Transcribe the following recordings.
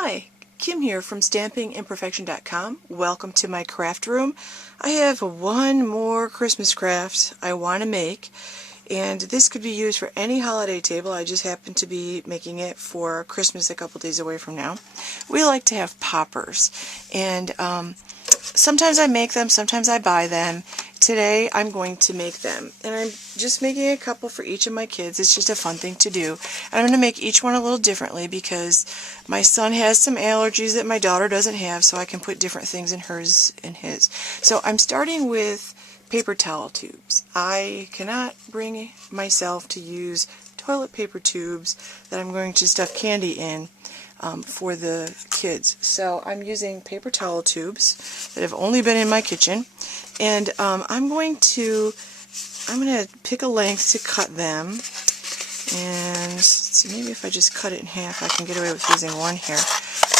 Hi, Kim here from StampingImperfection.com. Welcome to my craft room. I have one more Christmas craft I want to make, and this could be used for any holiday table. I just happen to be making it for Christmas a couple days away from now. We like to have poppers, and sometimes I make them, sometimes I buy them. Today I'm going to make them, and I'm just making a couple for each of my kids. It's just a fun thing to do. And I'm going to make each one a little differently because my son has some allergies that my daughter doesn't have, so I can put different things in hers and his. So I'm starting with paper towel tubes. I cannot bring myself to use toilet paper tubes that I'm going to stuff candy in for the kids. So I'm using paper towel tubes that have only been in my kitchen, and I'm going to pick a length to cut them, and let's see, maybe if I just cut it in half I can get away with using one here.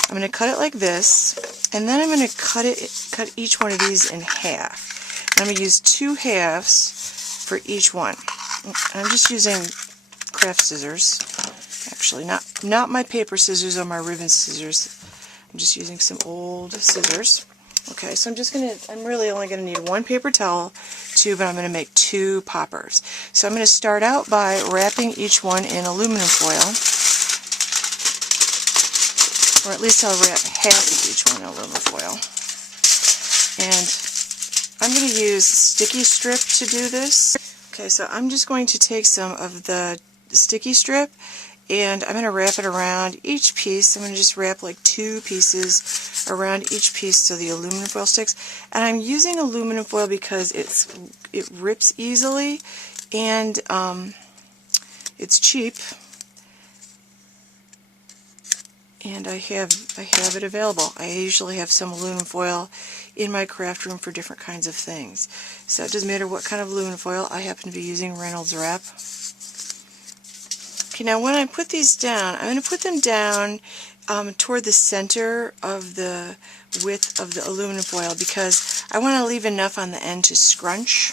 I'm going to cut it like this, and then I'm going to cut each one of these in half. And I'm going to use 2 halves for each one. And I'm just using craft scissors. Actually, not my paper scissors or my ribbon scissors. I'm just using some old scissors. Okay, so I'm really only going to need 1 paper towel tube, and I'm going to make 2 poppers. So I'm going to start out by wrapping each one in aluminum foil, or at least I'll wrap half of each one in aluminum foil. And I'm going to use sticky strip to do this. Okay, so I'm just going to take some of the sticky strip, and I'm going to wrap it around each piece. I'm going to just wrap like 2 pieces around each piece so the aluminum foil sticks. And I'm using aluminum foil because it rips easily, and it's cheap, and I have it available. I usually have some aluminum foil in my craft room for different kinds of things. So it doesn't matter what kind of aluminum foil. I happen to be using Reynolds Wrap. Okay, now when I put these down, I'm going to put them down toward the center of the width of the aluminum foil because I want to leave enough on the end to scrunch.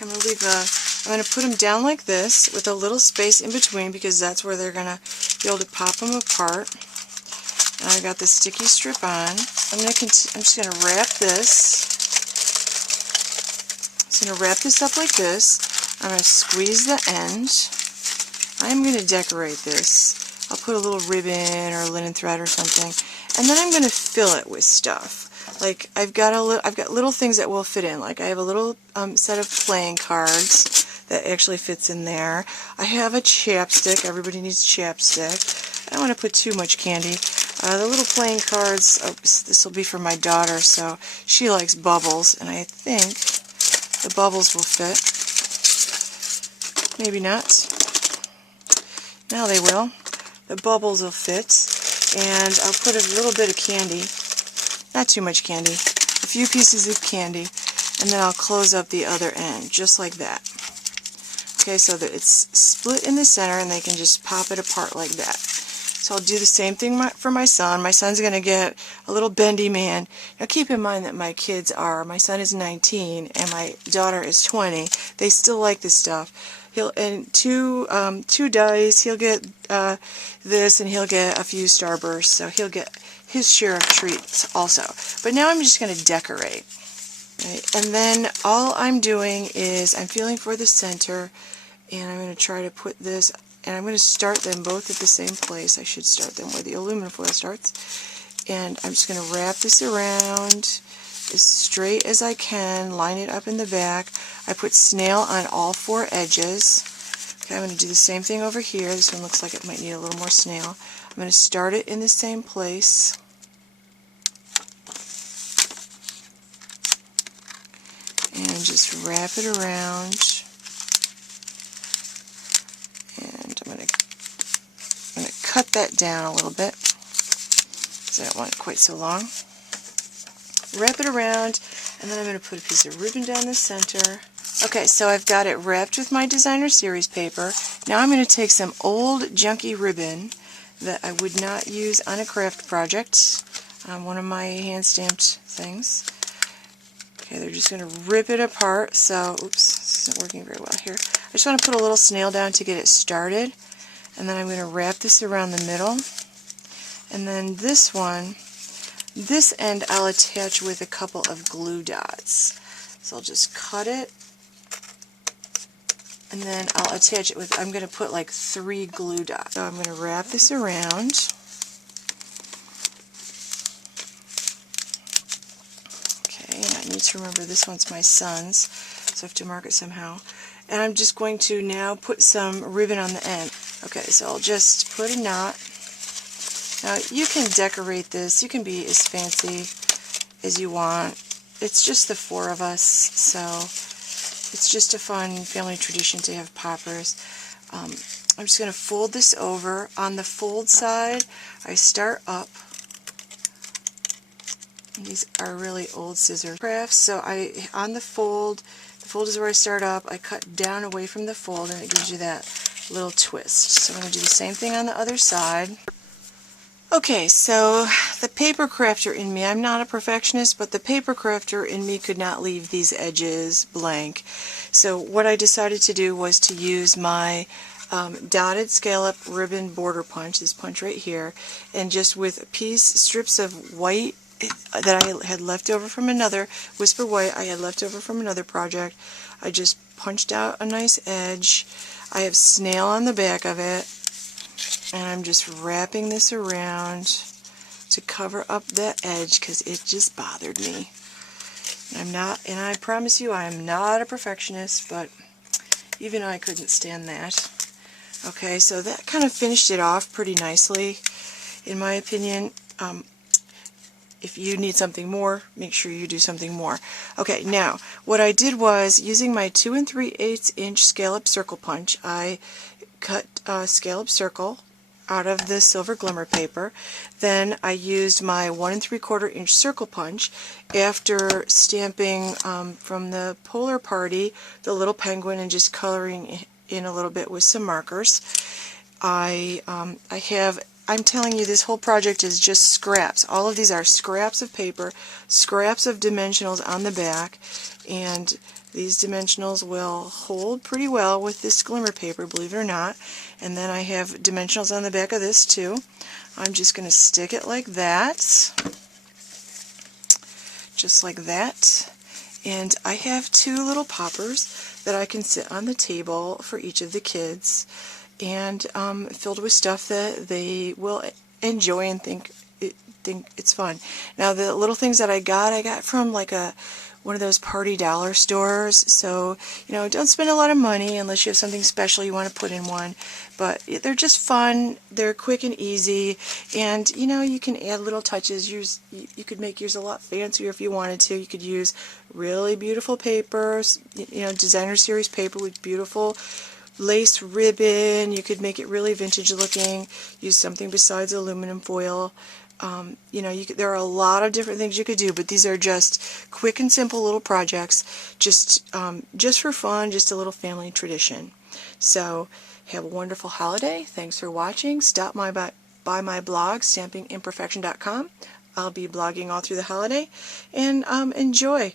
I'm going to put them down like this with a little space in between because that's where they're going to be able to pop them apart. And I've got the sticky strip on. I'm just going to wrap this. I'm just going to wrap this up like this. I'm going to squeeze the end. I'm going to decorate this. I'll put a little ribbon or linen thread or something, and then I'm going to fill it with stuff. Like I've got little things that will fit in. Like I have a little set of playing cards that actually fits in there. I have a chapstick. Everybody needs chapstick. I don't want to put too much candy. The little playing cards. This will be for my daughter, so she likes bubbles, and I think the bubbles will fit. Maybe not. Now they will. The bubbles will fit, and I'll put a little bit of candy, not too much candy, a few pieces of candy, and then I'll close up the other end, just like that. Okay, so that it's split in the center, and they can just pop it apart like that. So I'll do the same thing for my son. My son's going to get a little bendy man. Now keep in mind that my son is 19 and my daughter is 20. They still like this stuff. And two dice, he'll get this, and he'll get a few starbursts, so he'll get his share of treats also. But now I'm just going to decorate. Right? And then all I'm doing is I'm feeling for the center, and I'm going to try to put this, and I'm going to start them both at the same place. I should start them where the aluminum foil starts. And I'm just going to wrap this around as straight as I can, line it up in the back. I put snail on all 4 edges. Okay, I'm going to do the same thing over here. This one looks like it might need a little more snail. I'm going to start it in the same place. And just wrap it around. And I'm going to cut that down a little bit because I don't want it quite so long. Wrap it around, and then I'm going to put a piece of ribbon down the center. Okay, so I've got it wrapped with my designer series paper. Now I'm going to take some old junky ribbon that I would not use on a craft project, one of my hand stamped things. Okay, they're just going to rip it apart. So, oops, this isn't working very well here. I just want to put a little snail down to get it started. And then I'm going to wrap this around the middle. And then this one, this end I'll attach with a couple of glue dots. So I'll just cut it, and then I'll attach it with, I'm going to put like 3 glue dots. So I'm going to wrap this around. Okay, and I need to remember this one's my son's, so I have to mark it somehow. And I'm just going to now put some ribbon on the end. Okay, so I'll just put a knot. Now you can decorate this, you can be as fancy as you want. It's just the 4 of us, so it's just a fun family tradition to have poppers. I'm just going to fold this over. On the fold side, I start up. These are really old scissor crafts, so on the fold is where I start up. I cut down away from the fold, and it gives you that little twist. So I'm going to do the same thing on the other side. Okay, so the paper crafter in me, I'm not a perfectionist, but the paper crafter in me could not leave these edges blank. So what I decided to do was to use my dotted scallop ribbon border punch, this punch right here, and just with strips of white that I had left over from another, Whisper White I had left over from another project, I just punched out a nice edge. I have snail on the back of it, and I'm just wrapping this around to cover up that edge because it just bothered me. And I promise you I am not a perfectionist, but even I couldn't stand that. Okay, so that kind of finished it off pretty nicely, in my opinion. If you need something more, make sure you do something more. Okay, now, what I did was, using my 2 3/8 inch scallop circle punch, I cut a scallop circle out of the silver glimmer paper. Then I used my 1 3/4 inch circle punch after stamping from the Polar Party the little penguin and just coloring in a little bit with some markers. I'm telling you, this whole project is just scraps. All of these are scraps of paper, scraps of dimensionals on the back, and these dimensionals will hold pretty well with this glimmer paper, believe it or not. And then I have dimensionals on the back of this too. I'm just going to stick it like that, just like that. And I have 2 little poppers that I can sit on the table for each of the kids, and filled with stuff that they will enjoy and think it's fun. Now the little things that I got from like one of those party dollar stores, so don't spend a lot of money unless you have something special you want to put in one, but they're just fun, they're quick and easy, and you can add little touches. You could make yours a lot fancier if you wanted to. You could use really beautiful papers, designer series paper with beautiful lace ribbon. You could make it really vintage looking, use something besides aluminum foil. There are a lot of different things you could do, but these are just quick and simple little projects, just for fun, just a little family tradition. So have a wonderful holiday. Thanks for watching. Stop by my blog, stampingimperfection.com. I'll be blogging all through the holiday, and enjoy.